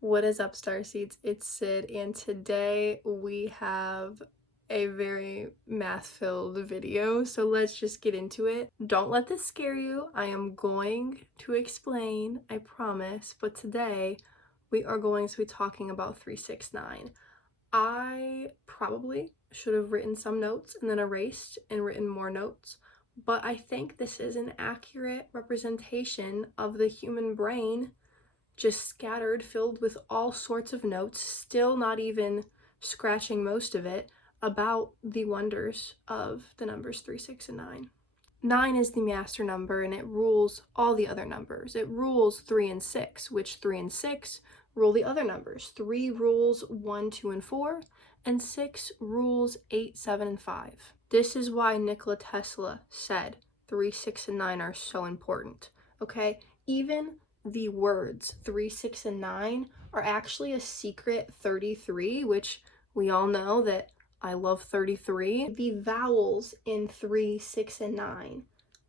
What is up, Starseeds? It's Sid, and today we have a very math-filled video, so let's just get into it. Don't let this scare you. I am going to explain, I promise, but today we are going to be talking about 369. I probably should have written some notes and then erased and written more notes, but I think this is an accurate representation of the human brain, just scattered, filled with all sorts of notes, still not even scratching most of it, about the wonders of the numbers 3, 6, and 9. 9 is the master number, and it rules all the other numbers. It rules 3 and 6, which 3 and 6 rule the other numbers. 3 rules 1, 2, and 4, and 6 rules 8, 7, and 5. This is why Nikola Tesla said 3, 6, and 9 are so important, okay? Even the words 3, 6, and 9 are actually a secret 33, which we all know that I love 33. The vowels in 3, 6, and 9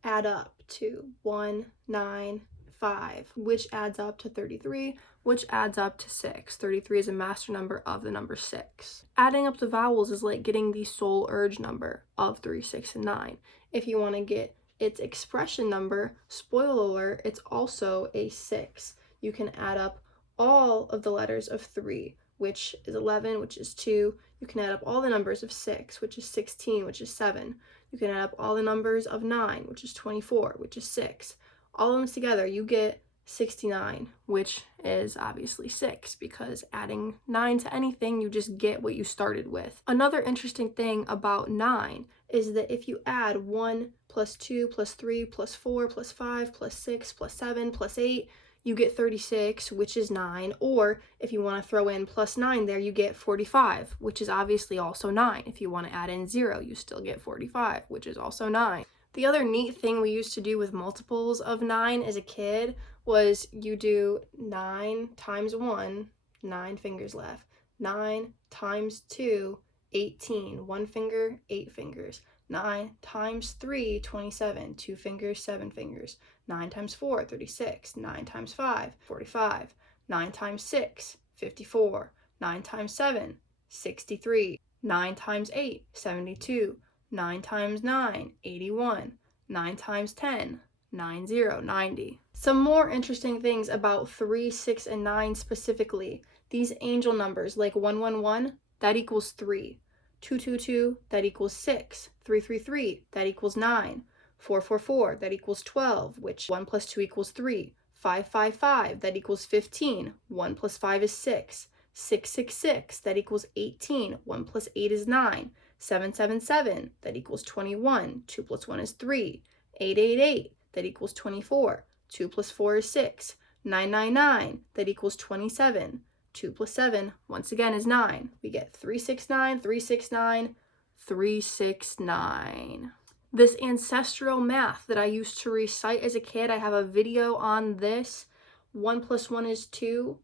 add up to 1, 9, 5, which adds up to 33, which adds up to 6. 33 is a master number of the number 6. Adding up the vowels is like getting the soul urge number of 3, 6, and 9. If you want to get its expression number, spoiler alert, it's also a 6. You can add up all of the letters of 3, which is 11, which is 2. You can add up all the numbers of 6, which is 16, which is 7. You can add up all the numbers of 9, which is 24, which is 6. All of them together, you get 69, which is obviously 6, because adding 9 to anything, you just get what you started with. Another interesting thing about 9 is that if you add 1 plus 2 plus 3 plus 4 plus 5 plus 6 plus 7 plus 8, you get 36, which is 9. Or if you want to throw in plus 9 there, you get 45, which is obviously also 9. If you want to add in 0, you still get 45, which is also 9. The other neat thing we used to do with multiples of 9 as a kid was you do 9 times 1, 9 fingers left. 9 times 2, 18, 1 finger, 8 fingers. 9 times 3, 27, 2 fingers, 7 fingers. 9 times 4, 36. 9 times 5, 45. 9 times 6, 54. 9 times 7, 63. 9 times 8, 72. 9 times 9, 81. 9 times 10, 90, 90. Some more interesting things about 3, 6, and 9 specifically. These angel numbers, like 111, that equals 3. 222, that equals 6. 333, that equals 9. 444, that equals 12, which 1 plus 2 equals 3. 555, that equals 15. 1 plus 5 is 6. 666, that equals 18. 1 plus 8 is 9. 777, that equals 21. 2 plus 1 is 3. 888, that equals 24. 2 plus 4 is 6. 999, that equals 27. 2 plus 7, once again, is 9. We get 369, 369, 369. This ancestral math that I used to recite as a kid, I have a video on this. 1 plus 1 is 2.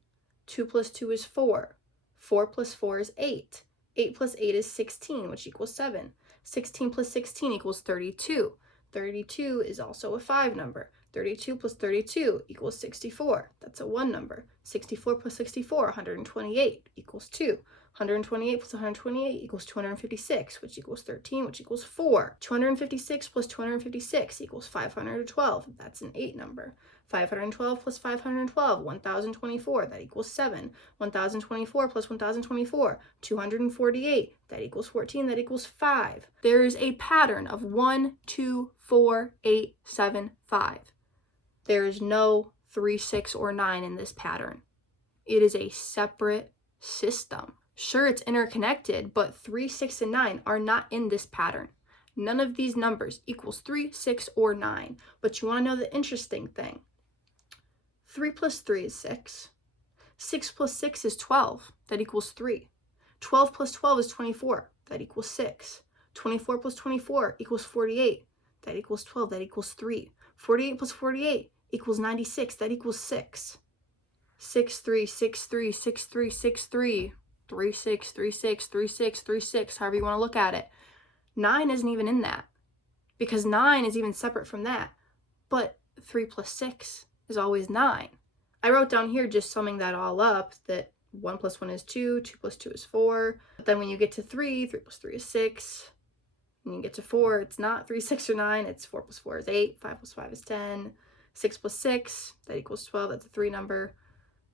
2 plus 2 is 4. 4 plus 4 is 8. 8 plus 8 is 16, which equals 7. 16 plus 16 equals 32. 32 is also a 5 number. 32 plus 32 equals 64. That's a 1 number. 64 plus 64, 128, equals 2. 128 plus 128 equals 256, which equals 13, which equals 4. 256 plus 256 equals 512. That's an 8 number. 512 plus 512, 1024, that equals 7. 1024 plus 1024, 248, that equals 14, that equals 5. There is a pattern of 1, 2, 4, 8, 7, 5. There is no 3, 6, or 9 in this pattern. It is a separate system. Sure, it's interconnected, but 3, 6, and 9 are not in this pattern. None of these numbers equals 3, 6, or 9. But you want to know the interesting thing. 3 plus 3 is 6. 6 plus 6 is 12. That equals 3. 12 plus 12 is 24. That equals 6. 24 plus 24 equals 48. That equals 12. That equals 3. 48 plus 48 equals 96. That equals 6. 6, 3, 6, 3, 6, 3, 6, 3. 3, 6, 3, 6, 3, 6, 3, 6, however you want to look at it. 9 isn't even in that, because 9 is even separate from that. But 3 plus 6 is always 9. I wrote down here just summing that all up that 1 plus 1 is 2, 2 plus 2 is 4. But then when you get to 3, 3 plus 3 is 6. When you get to 4, it's not 3, 6, or 9. It's 4 plus 4 is 8. 5 plus 5 is 10. 6 plus 6, that equals 12. That's a 3 number.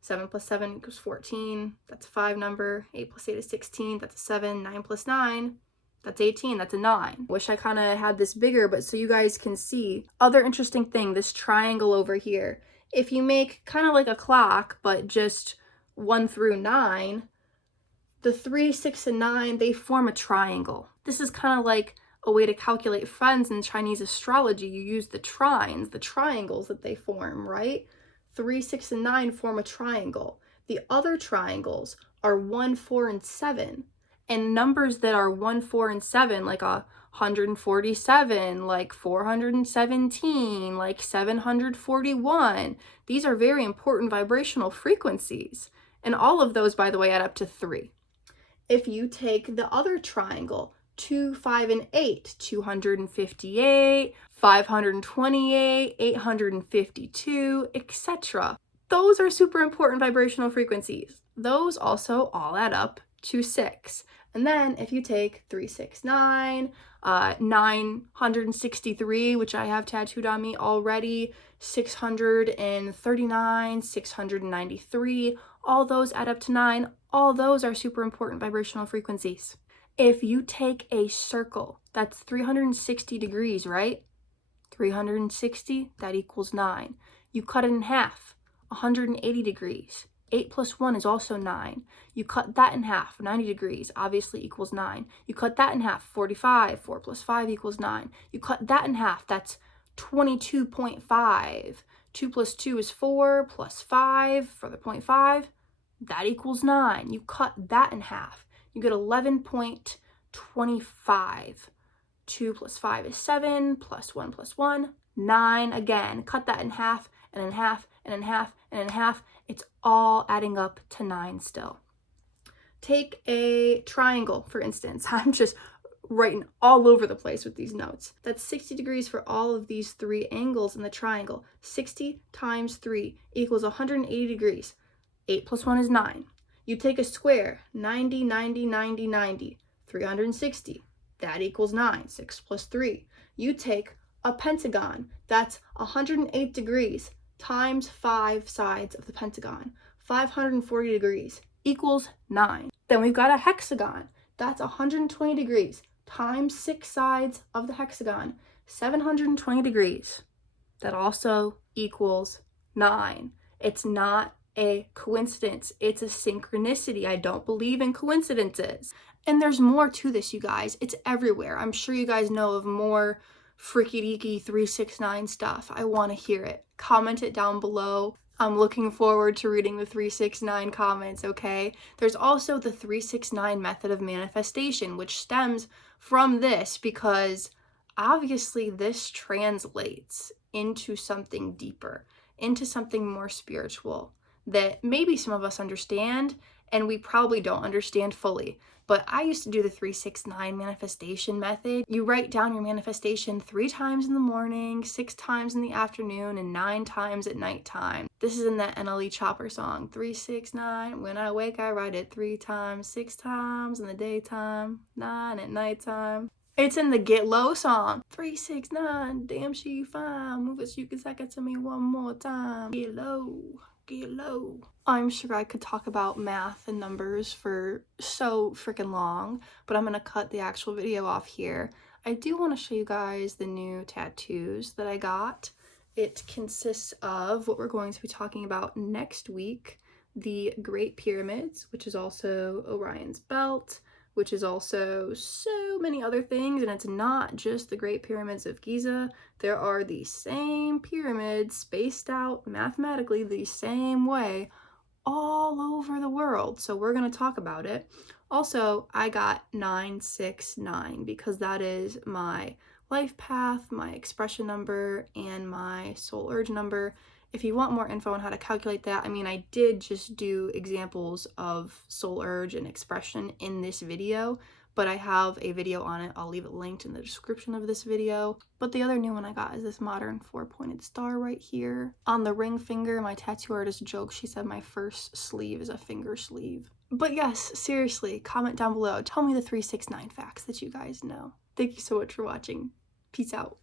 7 plus 7 equals 14. That's a 5 number. 8 plus 8 is 16. That's a 7. 9 plus 9, that's 18. That's a 9. Wish I kind of had this bigger, but so you guys can see. Other interesting thing, this triangle over here. If you make kind of like a clock, but just 1 through 9, the 3, 6, and 9, they form a triangle. This is kind of like a way to calculate friends in Chinese astrology. You use the trines, the triangles that they form, right? 3, 6, and 9 form a triangle. The other triangles are 1, 4, and 7. And numbers that are 1, 4, and 7, like 147, like 417, like 741, these are very important vibrational frequencies. And all of those, by the way, add up to 3. If you take the other triangle, 2, 5, and 8, 258, 528, 852, etc. Those are super important vibrational frequencies. Those also all add up to 6. And then if you take 369, 963, which I have tattooed on me already, 639, 693, all those add up to 9. All those are super important vibrational frequencies. If you take a circle, that's 360 degrees, right? 360, that equals 9. You cut it in half, 180 degrees. 8 plus 1 is also 9. You cut that in half, 90 degrees, obviously equals 9. You cut that in half, 45. 4 plus 5 equals 9. You cut that in half, that's 22.5. 2 plus 2 is 4, plus 5 for the 0.5, that equals 9. You cut that in half, you get 11.25. 2 plus 5 is 7, plus 1 plus 1, 9 again. Cut that in half, and in half, and in half, and in half. It's all adding up to 9 still. Take a triangle, for instance. I'm just writing all over the place with these notes. That's 60 degrees for all of these 3 angles in the triangle. 60 times 3 equals 180 degrees. 8 plus 1 is 9. You take a square, 90, 90, 90, 90, 360. That equals 9. 6 plus 3. You take a pentagon. That's 108 degrees times 5 sides of the pentagon. 540 degrees equals 9. Then we've got a hexagon. That's 120 degrees times 6 sides of the hexagon. 720 degrees. That also equals 9. It's not a coincidence. It's a synchronicity. I don't believe in coincidences. And there's more to this, you guys. It's everywhere. I'm sure you guys know of more freaky-deaky 369 stuff. I want to hear it. Comment it down below. I'm looking forward to reading the 369 comments, okay? There's also the 369 method of manifestation, which stems from this because obviously this translates into something deeper, into something more spiritual that maybe some of us understand and we probably don't understand fully. But I used to do the 369 manifestation method. You write down your manifestation 3 times in the morning, 6 times in the afternoon, and 9 times at nighttime. This is in that NLE Chopper song, 369. When I wake, I write it 3 times, 6 times in the daytime, 9 at nighttime. It's in the Get Low song. 369, damn she fine. Move it so you can second to me one more time. Get low, get low. I'm sure I could talk about math and numbers for so freaking long, but I'm gonna cut the actual video off here. I do want to show you guys the new tattoos that I got. It consists of what we're going to be talking about next week, the Great Pyramids, which is also Orion's Belt, which is also so many other things, and it's not just the Great Pyramids of Giza. There are the same pyramids spaced out mathematically the same way all over the world, so we're going to talk about it. Also, I got 969 because that is my life path, my expression number, and my soul urge number. If you want more info on how to calculate that, I mean, I did just do examples of soul urge and expression in this video, but I have a video on it. I'll leave it linked in the description of this video. But the other new one I got is this modern 4-pointed star right here. On the ring finger, my tattoo artist joked, she said my first sleeve is a finger sleeve. But yes, seriously, comment down below. Tell me the 369 facts that you guys know. Thank you so much for watching. Peace out.